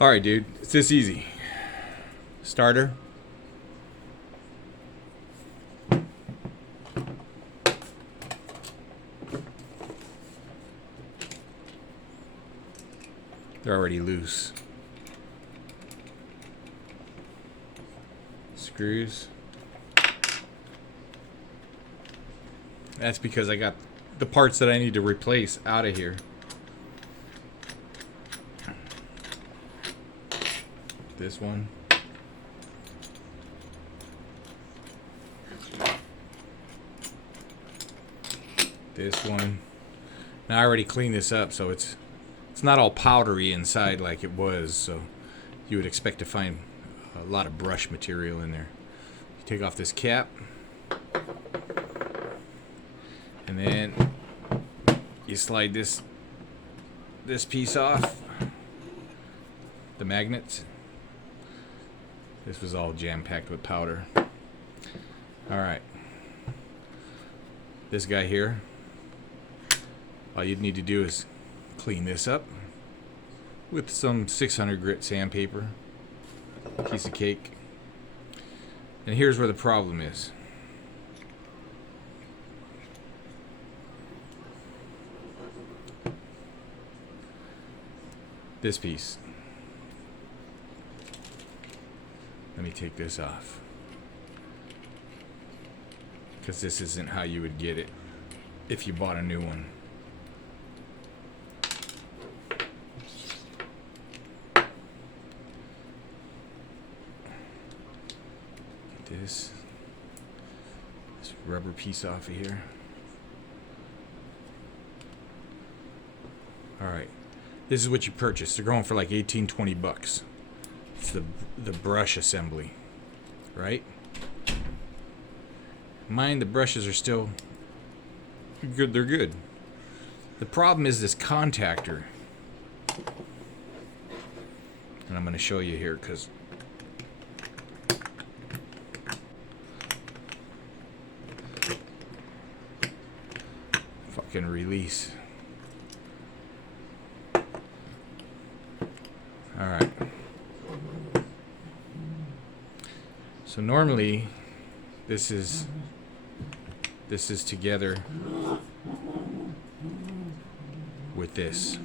Alright, dude. It's this easy. Starter. They're already loose. Screws. That's because I got the parts that I need to replace out of here. This one. This one. Now I already cleaned this up, so it's not all powdery inside like it was, so you would expect to find a lot of brush material in there. You take off this cap, and then you slide this piece off. The magnets. This was all jam-packed with powder. Alright. This guy here, all you'd need to do is clean this up with some 600 grit sandpaper, piece of cake. And here's where the problem is. This piece. Let me take this off, because this isn't how you would get it if you bought a new one. Get this rubber piece off of here. Alright, this is what you purchased. They're going for like 18-20 bucks. It's the brush assembly, right? Mind, the brushes are still good. They're good. The problem is this contactor, and I'm going to show you here because fucking release. All right. So normally, this is together with this,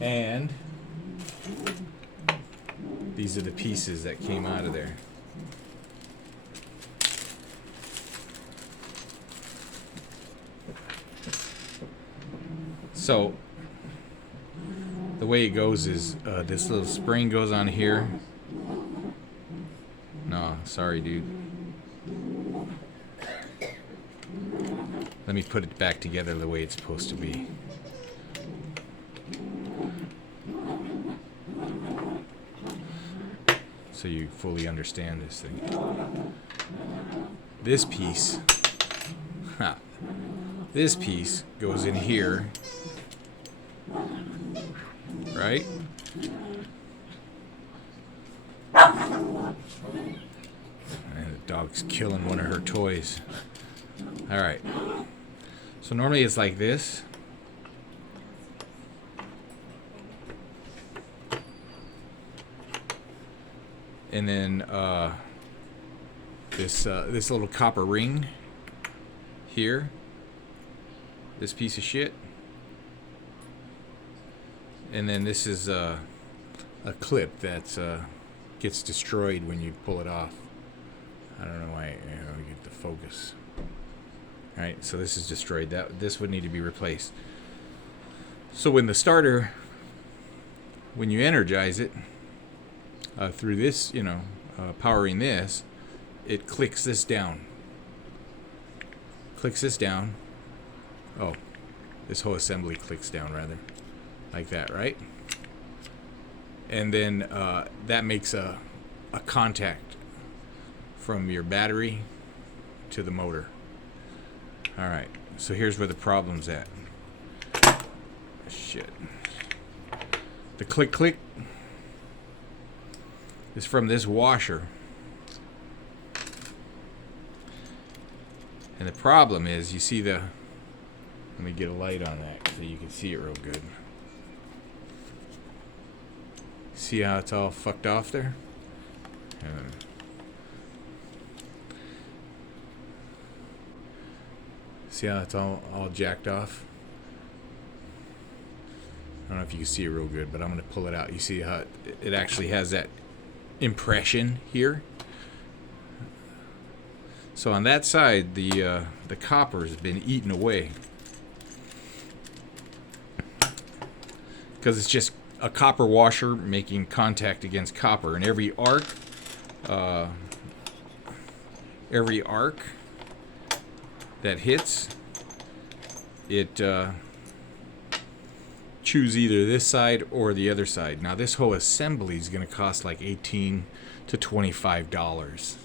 and these are the pieces that came out of there. So the way it goes is this little spring goes on here. No, sorry, dude. Let me put it back together the way it's supposed to be. So you fully understand this thing. This piece, this piece goes in here. Right? And the dog's killing one of her toys. Alright. So normally it's like this. And then this little copper ring here. This piece of shit. And then this is a clip that gets destroyed when you pull it off. I don't know why. We get the focus. All right, so this is destroyed. This would need to be replaced. So when the starter, when you energize it through this, powering this, it clicks this down. Clicks this down. Oh, this whole assembly clicks down rather. Like that, right? And then that makes a contact from your battery to the motor. Alright, so here's where the problem's at. Shit. The click click is from this washer. And the problem is, you see let me get a light on that so you can see it real good. See how it's all fucked off there? See how it's all jacked off? I don't know if you can see it real good, but I'm going to pull it out. You see how it actually has that impression here? So on that side, the copper has been eaten away. Because it's just a copper washer making contact against copper. And every arc that hits, it choose either this side or the other side. Now this whole assembly is going to cost like $18 to $25.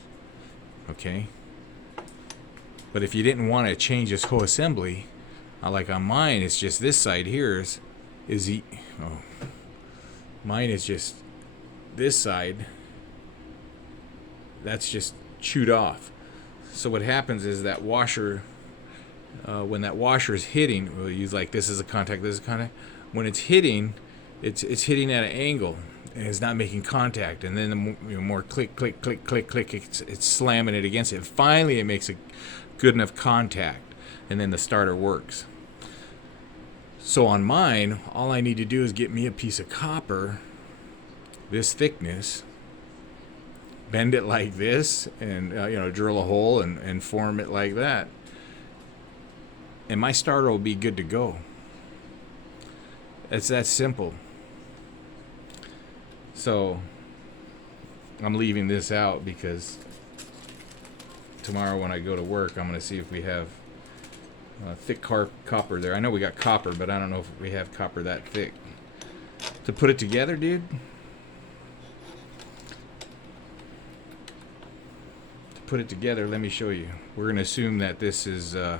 Okay? But if you didn't want to change this whole assembly, like on mine, it's just this side here mine is just this side. That's just chewed off. So what happens is that washer, when that washer is hitting, we'll use like this is a contact, this is a contact. When it's hitting, it's hitting at an angle and it's not making contact. And then the more click, click, click, click, click, it's slamming it against it. Finally, it makes a good enough contact, and then the starter works. So on mine, all I need to do is get me a piece of copper, this thickness, bend it like this, and drill a hole and form it like that, and my starter will be good to go. It's that simple. So I'm leaving this out because tomorrow when I go to work, I'm going to see if we have thick copper there. I know we got copper, but I don't know if we have copper that thick. To put it together, dude, let me show you. We're going to assume that this is, so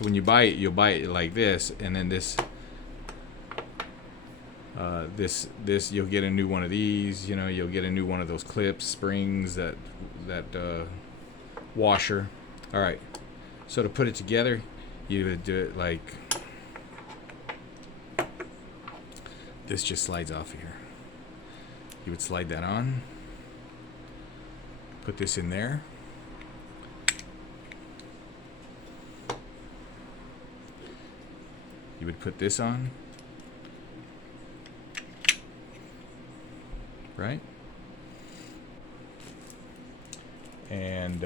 when you buy it, you'll buy it like this, and then this, you'll get a new one of these, you'll get a new one of those clips, springs, that washer. All right. So to put it together, you would do it like this. Just slides off here. You would slide that on. Put this in there. You would put this on. Right? And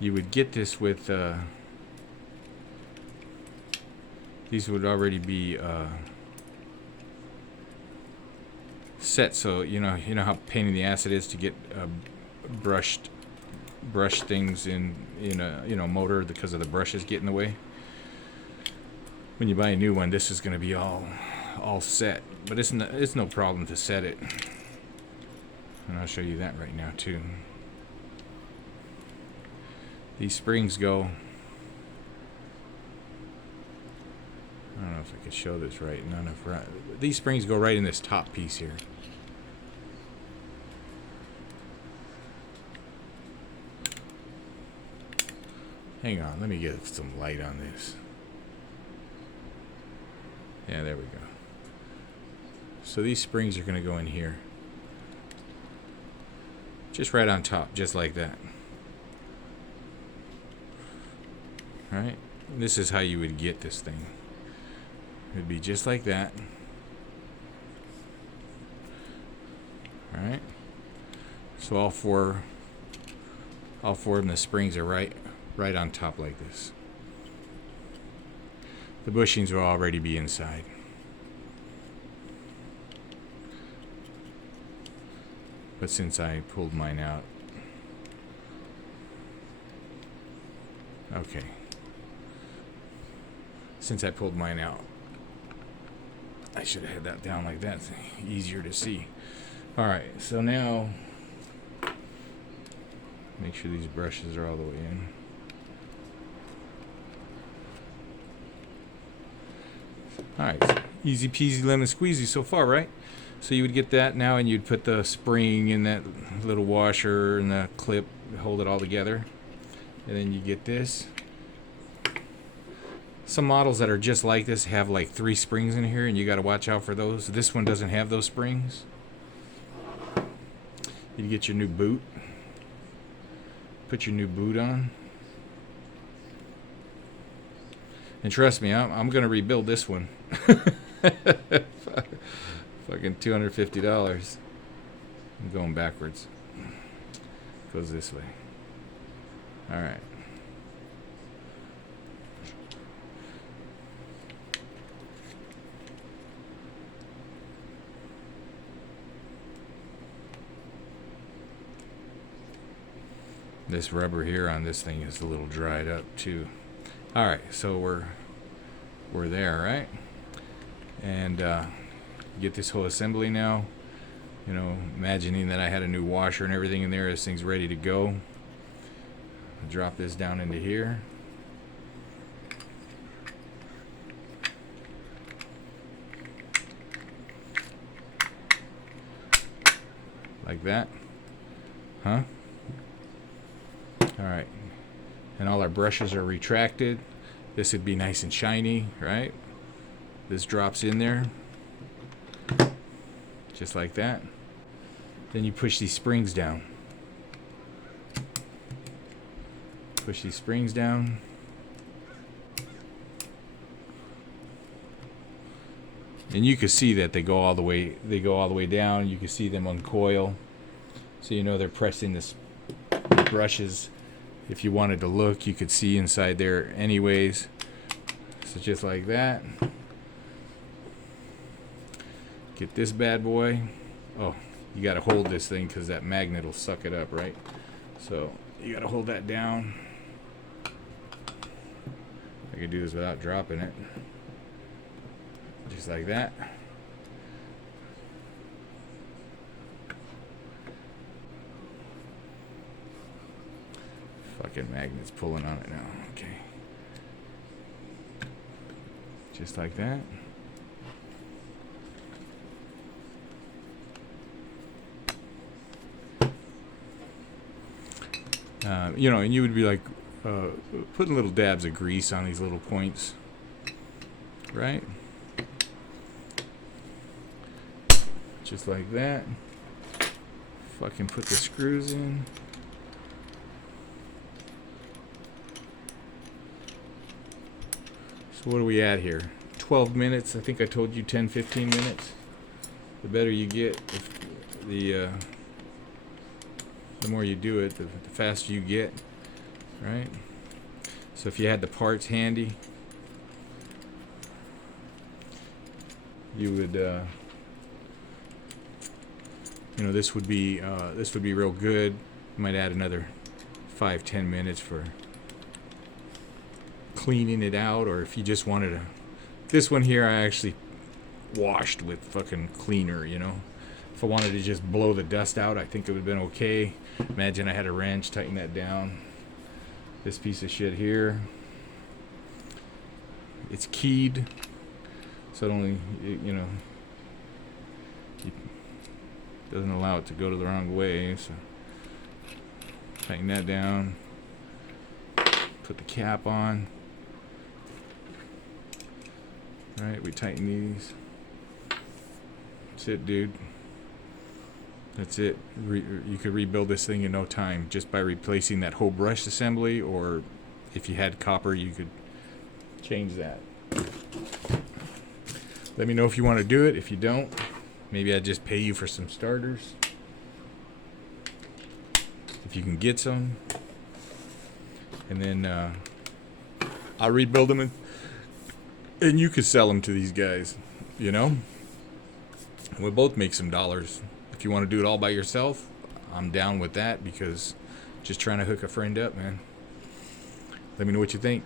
you would get this with these would already be set, so you know how pain in the ass it is to get brush things in a motor because of the brushes get in the way. When you buy a new one, this is going to be all set, but it's no problem to set it, and I'll show you that right now too. These springs go, I don't know if I could show this right. These springs go right in this top piece here. Hang on, let me get some light on this. Yeah, there we go. So these springs are going to go in here. Just right on top, just like that. Alright, this is how you would get this thing. It would be just like that. Alright. So all four of them, the springs are right on top like this. The bushings will already be inside. But since I pulled mine out, okay. Since I pulled mine out, I should have had that down like that. It's easier to see. Alright, so now make sure these brushes are all the way in. Alright, easy peasy lemon squeezy so far, right? So you would get that now, and you'd put the spring in that little washer and the clip, hold it all together. And then you get this. Some models that are just like this have like 3 springs in here, and you got to watch out for those. This one doesn't have those springs. You get your new boot. Put your new boot on. And trust me, I'm going to rebuild this one. Fucking $250. I'm going backwards. Goes this way. Alright. This rubber here on this thing is a little dried up too. Alright, so we're there, right? And get this whole assembly now. You know, imagining that I had a new washer and everything in there. This thing's ready to go. I'll drop this down into here. Like that. Huh? Alright. And all our brushes are retracted. This would be nice and shiny, right? This drops in there. Just like that. Then you push these springs down. Push these springs down. And you can see that they go all the way down. You can see them uncoil. So you know they're pressing this brushes. If you wanted to look, you could see inside there anyways. So just like that. Get this bad boy. Oh, you got to hold this thing because that magnet will suck it up, right? So you got to hold that down. I can do this without dropping it. Just like that. Fucking magnet's pulling on it now. Okay. Just like that. You know, and you would be like putting little dabs of grease on these little points, right? Just like that. Fucking put the screws in. So what are we at here? 12 minutes. I think I told you 10, 15 minutes. The better you get, the more you do it, the faster you get, right? So if you had the parts handy, you would, you know, this would be real good. You might add another 5-10 minutes for cleaning it out, or if you just wanted to. This one here I actually washed with fucking cleaner, you know. If I wanted to just blow the dust out, I think it would have been okay. Imagine I had a wrench, tighten that down. This piece of shit here, it's keyed, so it only, you know, it doesn't allow it to go to the wrong way. So tighten that down, put the cap on. All right, we tighten these. That's it, dude. That's it. You could rebuild this thing in no time just by replacing that whole brush assembly, or if you had copper, you could change that. Let me know if you want to do it. If you don't, maybe I'd just pay you for some starters. If you can get some. And then I'll rebuild them, and you could sell them to these guys, you know? We'll both make some dollars. If you want to do it all by yourself, I'm down with that, because just trying to hook a friend up, man. Let me know what you think.